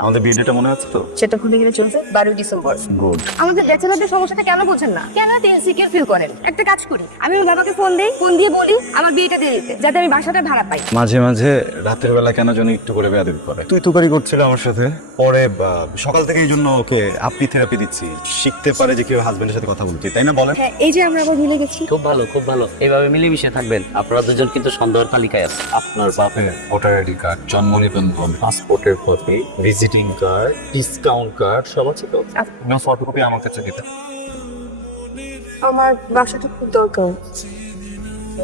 আমাদের বিয়েটা মনে আছে তো? সেটা ভুলে গেলে চলছে। 12 ডিসেম্বর। গুড। আমাদের ব্যাচেলারদের সমস্যাটা কেন বোঝেন না? কেন এত ইনসিকিউর ফিল করেন? একটা কাজ করি, আমি ওর বাবাকে ফোন দিয়ে বলি আমার বিয়েটা দিয়ে দিতে, যাতে আমি বাসাটা ভাড়া পাই। মাঝে মাঝে রাতের বেলা কেন যেন একটু করে বেয়াদবি করে। তুই তুকারি করছিল আমার সাথে, পরে সকাল থেকে এই জন্য ওকে আপনি থেরাপি দিচ্ছি, শিখতে পারে যে কিভাবে হাজবেন্ডের সাথে কথা বলতে, তাই না বলেন? হ্যাঁ, এই যে আমরা আবার মিলে গেছি। খুব ভালো খুব ভালো, এইভাবে মিলেমিশে থাকবেন। আপনারা দুজন কিন্তু সন্দেহের তালিকায় আছে। আপনার বাপের ভোটার আইডি কার্ড, জন্ম নিবন্ধন, পাসপোর্টের copy, visiting card, discount card সব আছে তো? আপনার ফটোকপি আমার কাছে দিতে। আমার বাসাটা খুব দরকার।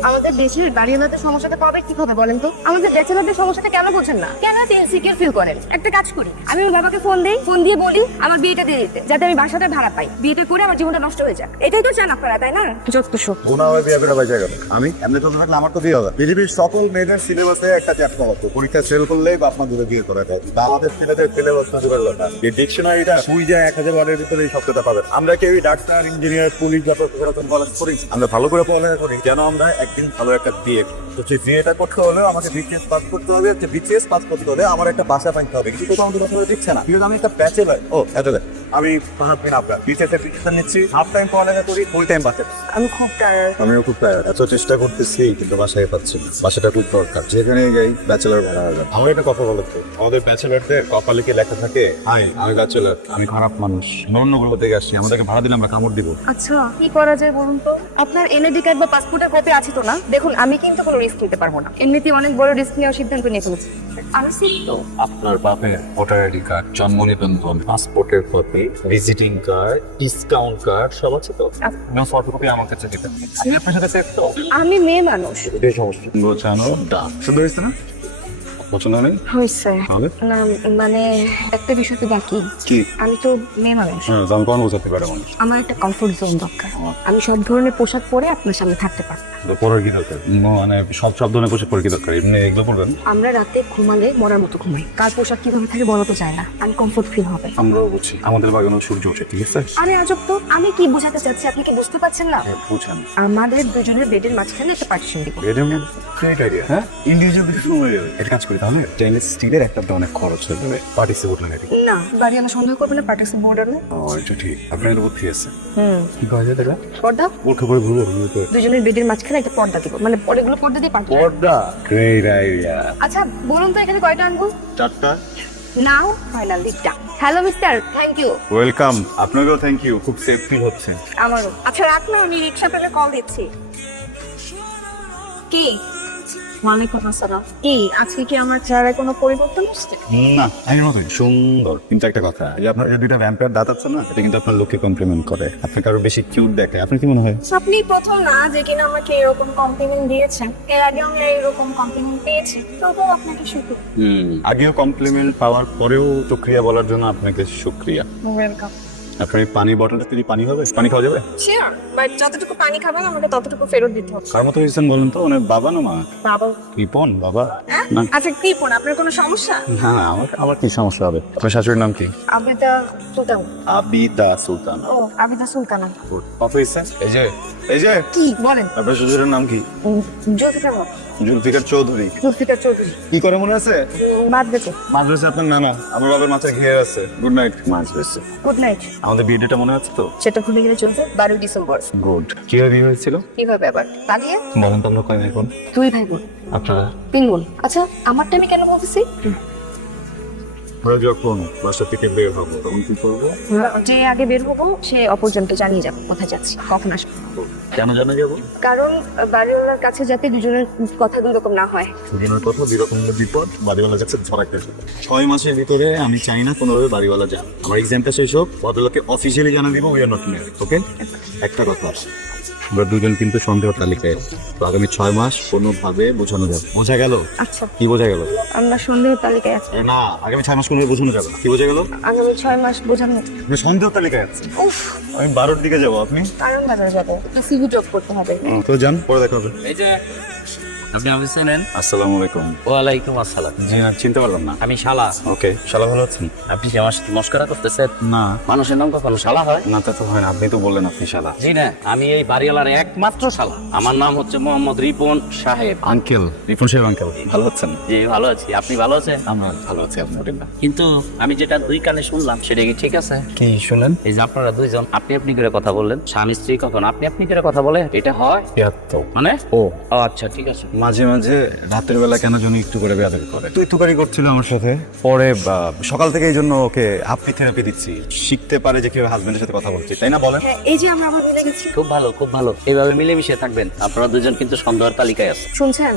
আমাদের দেশের বাড়িওয়ালাদের সমস্যাটা কবে ঠিক হবে বলেন তো? আমাদের ব্যাচেলারদের সমস্যাটা কেন বোঝেন না? কেন এত ইনসিকিউর ফিল করেন? একটা কাজ করি, আমি ওর বাবাকে ফোন দিয়ে বলি আমার বিয়েটা দিয়ে দিতে, যাতে আমি বাসাটা ভাড়া পাই। বিয়েটা করে আমার জীবনটা নষ্ট হয়ে যাক, এটাই তো চান আপনারা, তাই না? যত সব গুণা হয়ে বিয়ে করে বাঁচা গেল। আমি এমনি চলতে থাকলে আমার তো বিয়ে হবে। পৃথিবীর সকল মেয়েদের সিলেবাসে একটা চ্যাপ্টার হতো, পরীক্ষা ফেল করলেই বাপ মা দুটো বিয়ে করে দেয়। আমাদের ছেলেদের সিলেবাস না জুড়ে না, এই ডিকশনারিটা তুই যা 1000 ওয়ার্ডের ভিতরে এই শব্দটা পাবেন। আমরা কেউ ডাক্তার, ইঞ্জিনিয়ার, পুলিশ বা প্রশাসন কলেজ করি, আমরা ভালো করে পড়ালেখা করি যেন আমরা একদিন ভালো একটা বিয়ে করি। তো সেই বিয়েটা করতে হলেও আমাকে বিসিএস পাস করতে হবে। বিসিএস পাস করতে হলে আমার একটা বাসা পাইতে হবে, কিছু কোথাও আমাদের কথা দিচ্ছে না। কিন্তু আমি একটা ব্যাচেলার, আমি ফাহাদ বিন আবরার বিসিএস এর ডিসিশন নিচ্ছি, হাফ টাইম পড়ালেখা করি, ফুল টাইম বাসে। আমি খুব টায়ার্ড। আমিও খুব টায়ার্ড, এত চেষ্টা করতেছি কিন্তু বাসায় পাচ্ছি না। বাসাটা খুব দরকার, যেখানে যাই ব্যাচেলার ভাড়া হবে। আমার একটা কথা বলো তো, আমাদের ব্যাচেলারদের কপালে কি লেখা থাকে হাই আমি ব্যাচেলার, আমি খারাপ মানুষ, অন্যগুলো থেকে আসছি, আমাদেরকে ভাড়া দিলে আমরা কামড় দিব? আচ্ছা, কি করা যায় বলুন তো? আপনার এনআইডি কার্ড বা পাসপোর্টের কপি আছে তো না? দেখুন, আমি কিন্তু কোনো রিস্ক নিতে পারবো না। এমনিতেই অনেক বড় রিস্ক নেওয়ার সিদ্ধান্ত নিয়ে ফেলেছি। আমি তো আপনার বাপের ভোটার আইডি কার্ড, জন্ম নিবন্ধন, পাসপোর্টের copy, visiting card, discount card সব আছে তো? আপনার ফটোকপি আমার কাছে দিতে। আমি আপনার সাথে সেট তো? আমি মেয়ে মানুষ। এটাই সমস্যা। গোছানো দা সুন্দর হয়েছে না? পছন্দ নেই হয়েছে তাহলে? না, মানে একটা বিষয় তো বাকি। কি? আমি তো মেয়ে মানুষ, হ্যাঁ, আমি কোন বোঝাতে পারে মানুষ? আমার একটা কমফোর্ট জোন দরকার। আমি সব ধরনের পোশাক পরে আপনার সামনে থাকতে পারবো। তো পরের কি দরকার? মানে সব ধরনের পোশাক পরে কি দরকার? এমনি এগুলো পরবেন? আমরা রাতে ঘুমালে মরার মতো ঘুমাই, কার পোশাক কিভাবে থাকে বলা তো যায় না। আমি কমফোর্ট ফিল হবে। আমরাও বুঝি, আমাদের বাগানেও সূর্য ওঠে, ঠিক আছে? আরে আজব তো, আমি কি বোঝাতে চাচ্ছি আপনি কি বুঝতে পারছেন না? বুঝেন। আমাদের দুজনের বেডের মাঝখানে একটা পার্টিশন দিব। এটা গ্রেট আইডিয়া। হ্যাঁ, ইন্ডিভিজুয়াল কিছু হয়ে যাবে। একটা কাজ করি তাহলে, স্টেইনলেস স্টিলের একটা অনেক খরচ হয়ে যাবে, পার্টিসিপেট লাগে। না, বাড়িওয়ালা সন্দেহ করবে না পার্টিশন বোর্ডার না। এটা ঠিক, আপনার তো বুদ্ধি আছে। কি করা যায় দেখা? পর্দা, ওঠে পরে ভুলো দুজনের বেডের মাঝখানে একটা পর্দা দিব, মানে পরেগুলো পর্দা দিয়ে পাঠিয়ে। পর্দা। Great idea. আচ্ছা বলুন তো এখানে কয়টা আনবো? 4টা। Now finally done. Hello mister, thank you. Welcome. আপনাকেও থ্যাংক ইউ, খুব সেফ ফিল হচ্ছে। আমারও। আচ্ছা রাখ না, আমি রিক্সা পেলে কল দিচ্ছি। কি? ওয়ালাইকুম আসসালাম। কি আজকে কি আমার চেহারায় কোনো পরিবর্তন আসছে? না, আমি মতোই সুন্দর। কিন্তু একটা কথা, এই যে আপনার যে দুইটা ভ্যাম্পায়ার দাঁত আছে না, এটা কিন্তু আপনার লোককে কমপ্লিমেন্ট করে, আপনাকে আরো বেশি কিউট দেখায়। আপনার কি মনে হয়? আপনি প্রথম না যে কিনা আমাকে এরকম কমপ্লিমেন্ট দিয়েছেন। এর আগে আমি এরকম কমপ্লিমেন্ট পেয়েছি, তবুও আপনাকে শুক্রিয়া। আগেও কমপ্লিমেন্ট পাওয়ার পরেও শুকরিয়া বলার জন্য আপনাকে শুকরিয়া। ওয়েলকাম। আপনার এই পানি বটলটা যদি পানি হবে, পানি খাওয়া যাবে? শিওর, বাট যতটুকু পানি খাবেন আমাকে ততটুকু ফেরত দিতে হবে। কার মতো হয়েছেন বলেন তো? মানে বাবা না মা? বাবা। কৃপন বাবা? না আচ্ছা কি পণ, আপনার কোনো সমস্যা? না, আমার কি সমস্যা হবে? আপনার শাশুড়ির নাম কি? আবিদা সুলতান। আবিদা সুলতান। ও, আবিদা সুলতানা। কত হয়েছে? এই যে কি বলেন? আপনার শ্বশুরের নাম কি? জুলফিকার। জুলফিকার চৌধুরী। জুলফিকার চৌধুরী। কি করে মনে আছে? বাদ বেঁচে। মাদ্রাসা আপনার নানা, আমার বাবার মাথায় ঘিরে আছে। Good night. মাদ্রাসা। Good night. আমাদের বিয়েটা মনে আছে তো? সেটা ভুলে গেলে চলছে। 12 ডিসেম্বর। গুড। কিভাবে বিয়ে হয়েছিল কিভাবে আবার পালিয়ে? বলেন তো, আমরা কয় এখন? দুই ভাই বোন। আপনারা? 3 বোন। আচ্ছা আমারটা আমি কেন বলতেছি? আমরা যখন বাসা থেকে বের হবো তখন কি করবো? যে আগে বের হবো সে অপরজনকে জানিয়ে যাবো কোথায় যাচ্ছি, কখন আসবো। কেন জানা যাবো? কারণ বাড়িওয়ালার কাছে যাতে দুজনের কথা দুই রকম না হয়। দুজনের কথা দুই রকমের বিপদ, বাড়িওয়ালা যাচ্ছে ধরাইতে। 6 মাসের ভিতরে আমি চাই না কোনোভাবে বাড়িওয়ালা যান। আমার এক্সামটা শেষ হোক, ভদ্রলোককে অফিসিয়ালি জানা দিব উই আর নট ম্যারিড। ওকে? একটা কথা, আমরা দুজন কিন্তু সন্দেহ তালিকায়, তো আগামী 6 মাস কোনোভাবে বোঝানো যাবে। বোঝা গেল? আচ্ছা, কি বোঝা গেল? আমরা সন্দেহ তালিকায় আছি। না, আগামী 6 মাস কোনোভাবে বোঝানো যাবে না। কি বোঝা গেল? আগামী 6 মাস বোঝানো। আপনি সন্দেহ তালিকায় আছেন। উফ, আমি 12র দিকে যাবো, আপনি? কারণ বাজার যাবো, সিভি জব করতে হবে। তো যান, পরে দেখা হবে। এই যে আপনি আমি চেনেন? আসসালামু আলাইকুম। ওয়ালাইকুম আসসালাম। জি না, চিনতে পারলাম না। আমি শালা। ওকে, শালা ভালো আছেন? আপনি কি আমার সাথে মস্করা করতেছেন? না মানুষের নাম কখনো শালা হয়? না, তা তো হয় না। আপনি তো বললেন আপনি শালা। জি না, আমি এই বাড়িওয়ালার একমাত্র শালা। আমার নাম হচ্ছে মোহাম্মদ রিপন সাহেব। আঙ্কেল, রিপন সাহেব আঙ্কেল, ভালো আছেন? জি ভালো আছি, আপনি ভালো আছেন? আমরা ভালো আছি, আলহামদুলিল্লাহ। কিন্তু আমি যেটা দুই কানে শুনলাম সেটা কি ঠিক আছে? কি শুনলেন? এই যে আপনারা দুইজন আপনি আপনি করে কথা বললেন, স্বামী স্ত্রী কখন আপনি আপনি করে কথা বলে, এটা হয়? মানে ও ও আচ্ছা ঠিক আছে। মাঝে মাঝে রাতের বেলা কেন যেন একটু করে বেয়াদবি করে। তুই তুকারি করছিল আমার সাথে, পরে সকাল থেকে এই জন্য ওকে আপনি থেরাপি দিচ্ছি, শিখতে পারে যে কিভাবে হাজবেন্ডের সাথে কথা বলছি, তাই না বলেন? হ্যাঁ, এই যে আমরা আবার মিলে গেছি। খুব ভালো খুব ভালো, এইভাবে মিলেমিশে থাকবেন। আপনারা দুজন কিন্তু সন্দেহের তালিকায় আছে। শুনছেন,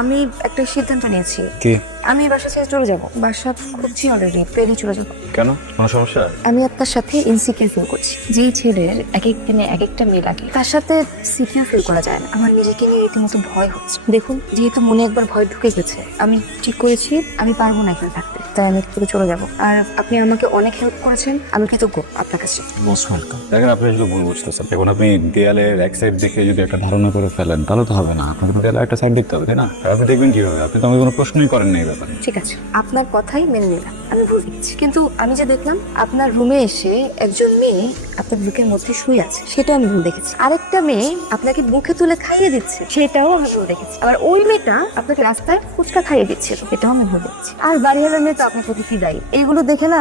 আমি একটা সিদ্ধান্ত নিয়েছি। কি? আমি বাসা ছেড়ে চলে যাব। বাসা খুঁজছি অলরেডি, পেরিয়ে চলে যাব। কেন, কোনো সমস্যা? আমি আপনার সাথে ইনসিকিউর ফিল করছি। যেই ছেলের এক এক দিনে এক একটা মেয়ে লাগে, তার সাথে সিকিউর ফিল করা যায় না। আমার নিজেকে নিয়ে রীতিমতো ভয় হচ্ছে। দেখুন, যেহেতু মনে একবার ভয় ঢুকে গেছে, আমি ঠিক করেছি আমি পারবো না এখানে থাকতে, তাই আমি থেকে চলে যাব। আর আপনি আমাকে অনেক হেল্প করেছেন, আমি কৃতজ্ঞ আপনার কাছে। Most welcome. দেখেন, আপনি আসলে ভুল বুঝতেছেন। এখন আপনি দেয়ালের এক সাইড দেখে যদি একটা ধারণা করে ফেলেন, তাহলে তো হবে না। আপনাকে তো দেয়ালের একটা সাইড দেখতে হবে, তাই না? আর আপনি দেখবেন কিভাবে? আপনি তো আমাকে কোনো প্রশ্নই করেন না এই ব্যাপারে। ঠিক আছে, আপনার কথাই মেনে নিলাম, আমি ভুল দেখছি। কিন্তু আমি যে দেখলাম আপনার রুমে এসে একজন মেয়ে আপনার বুকের মধ্যে শুয়ে আছে, সেটা আমি ভুল দেখেছি। আরেকটা মেয়ে আপনাকে মুখে তুলে খাইয়ে দিচ্ছে, সেটাও আমি ভুল দেখেছি। আবার ওই মেয়েটা আপনাকে রাস্তায় ফুচকা খাইয়ে দিচ্ছিল, এটাও আমি ভুল দেখেছি। আর বাড়িওয়ালার মেয়ে তো আপনার প্রতি ফিদাই। এইগুলো দেখে না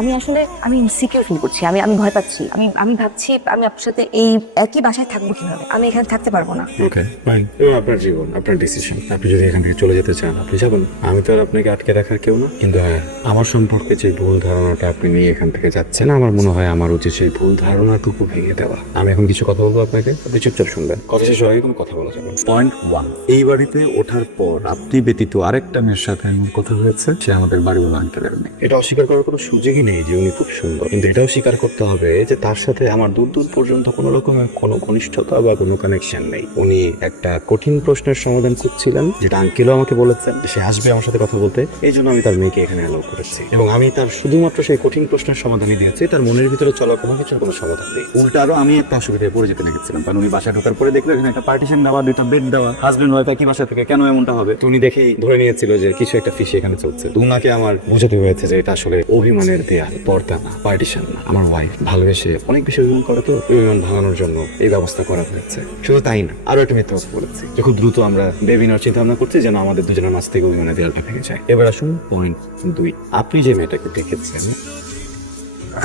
আমি আসলে আমি ইনসিকিউর ফিল করছি। আমি ভয় পাচ্ছি। আমি ভাবছি আমি আপনার সাথে এই একই বাসায় থাকবো কিভাবে। আমি এখানে থাকতে পারবো না। ওকে ফাইন, এবং আপনার জীবন, আপনার ডিসিশন। আপনি যদি এখান থেকে চলে যেতে চান আপনি যাবেন, আমি তো আর আপনাকে আটকে রাখার কেউ না। কিন্তু হ্যাঁ, আমার সম্পর্কে যে ভুল ধারণাটা আপনি নিয়ে এখান থেকে যাচ্ছেন, আমার মনে হয় আমার উচিত সেই ভুল ধারণাটুকু ভেঙে দেওয়া। আমি এখন কিছু কথা বলবো আপনাকে, আপনি চুপচাপ শুনবেন। কথা শেষ হওয়ার আগে কোনো কথা বলা যাবে না। পয়েন্ট 1, এই বাড়িতে ওঠার পর আপনি ব্যতীত আরেকটা মেয়ের সাথে এমন কথা হয়েছে, সে আমাদের বাড়িওয়ালা আঙ্কেলের মেয়ে। এটা অস্বীকার করার কোনো সুযোগই নেই যে উনি খুব সুন্দর, কিন্তু এটাও স্বীকার করতে হবে যে তার সাথে আমার দূর দূর পর্যন্ত কোনো রকমের কোনো ঘনিষ্ঠতা বা কোনো কানেকশন নেই। উনি একটা কঠিন প্রশ্নের সমাধান খুঁজছিলেন, যেটা আঙ্কেলও আমাকে বলেছেন যে সে আসবে আমার সাথে কথা বলতে, এই জন্য আমি তার মেয়েকে এখানে অ্যালাউ করেছি। এবং আমি তার শুধুমাত্র সেই কঠিন প্রশ্নের সমাধানই দিয়েছি, তার মনের ভিতরে চলা কোনো কিছুর কোনো সমাধান নেই। উল্টা আরো আমি একটা অসুবিধায় পড়ে যেতে লেগেছিলাম, কারণ উনি বাসায় ঢোকার পরে দেখলো এখানে একটা পার্টিশন দেওয়া, দুইটা বেড দেওয়া, হাজবেন্ড ওয়াইফ একই বাসা থেকে, কেন এমনটা হবে? তো উনি দেখেই ধরে নিয়েছিল যে কিছু একটা ফিশে এখানে চলছে। তো উনাকে আমার বুঝাতে হয়েছে যে এটা আসলে অভিমানের দেয়াল, পর্দা না, পার্টিশন না। আমার ওয়াইফ ভালোবেসে অনেক বেশি অভিমান করে, তো অভিমান ভাঙানোর জন্য এই ব্যবস্থা করা হয়েছে। শুধু তাই না, আরো একটা মিথ্যা কথা বলেছি যে খুব দ্রুত আমরা বেবি নেওয়ার চিন্তা ভাবনা করছি, যেন আমাদের দুজনের মাঝ থেকে অভিমানের দেয়ালটা ভেঙে যায়। এবার আসুন পয়েন্ট 2, আপনি যে মেয়েটাকে দেখেছেন।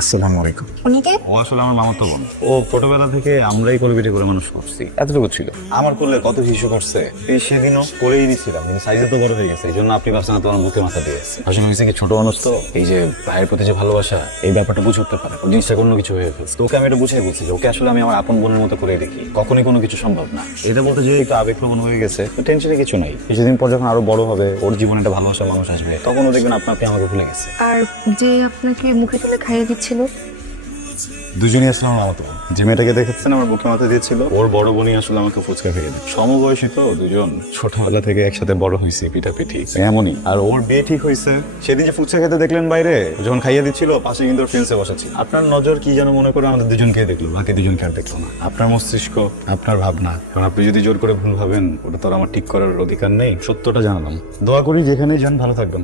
আসসালামু আলাইকুম। উনিকে ও আসলে আমার মামাতো বোন। ও ছোটবেলা থেকে আমরাই কোলে পিঠে করে মানুষ করছি, এতটুকু ছিল। আমার কোলে কত শিশু করছে, এই সেদিনও করেই দিচ্ছিলাম, কিন্তু সাইজে তো বড় হয়ে গেছে, এই জন্য আপনি ভাবছেন তোমার বুকে মাথা দিয়েছে। আসলে হয়েছে কি, ছোট মানুষ তো এই যে ভাইয়ের প্রতি যে ভালোবাসা, এই ব্যাপারটা বুঝে উঠতে পারে, ওই জিনিসটা কোনো কিছু হয়ে ফেলছে। তো ওকে আমি এটা বুঝিয়ে বলছি যে ওকে আসলে আমি আমার আপন বোনের মতো করে দেখি, কখনই কোনো কিছু সম্ভব না। এটা বলতে যে একটু আবেগপ্রবণ হয়ে গেছে, তো টেনশনে কিছু নাই। কিছুদিন পর যখন আরো বড় হবে, ওর জীবনে একটা ভালোবাসা মানুষ আসবে, তখন ও দেখবেন আপনি আমাকে ভুলে গেছে। আর যে আপনাকে মুখে তুলে খাইয়ে দিচ্ছিল, দুজনই আসলে আমার মামাতো বোন। যে মেয়েটাকে দেখেছেন আমার বুকে মাথা দিয়েছিল, ওর বড় বোনই আসলে আমাকে ফুচকা খেয়ে দেয়। সমবয়সী তো দুজন, ছোটবেলা থেকে একসাথে বড় হয়েছি, পিঠাপিঠি এমনই। আর ওর বিয়ে ঠিক হয়েছে সেদিন যে ফুচকা খেতে দেখলেন বাইরে, যখন খাইয়ে দিচ্ছিল পাশে কিন্তু ওর ফ্রেন্ডসে বসা ছিল। আপনার নজর কি যেন মনে করে আমাদের দুজনকে দেখলো, বাকি দুজনকে আর দেখলো না। আপনার মস্তিষ্ক, আপনার ভাবনা, কারণ আপনি যদি জোর করে ভুল ভাবেন, ওটা তো আর আমার ঠিক করার অধিকার নেই। সত্যটা জানালাম। দোয়া করি যেখানেই যান ভালো থাকবেন।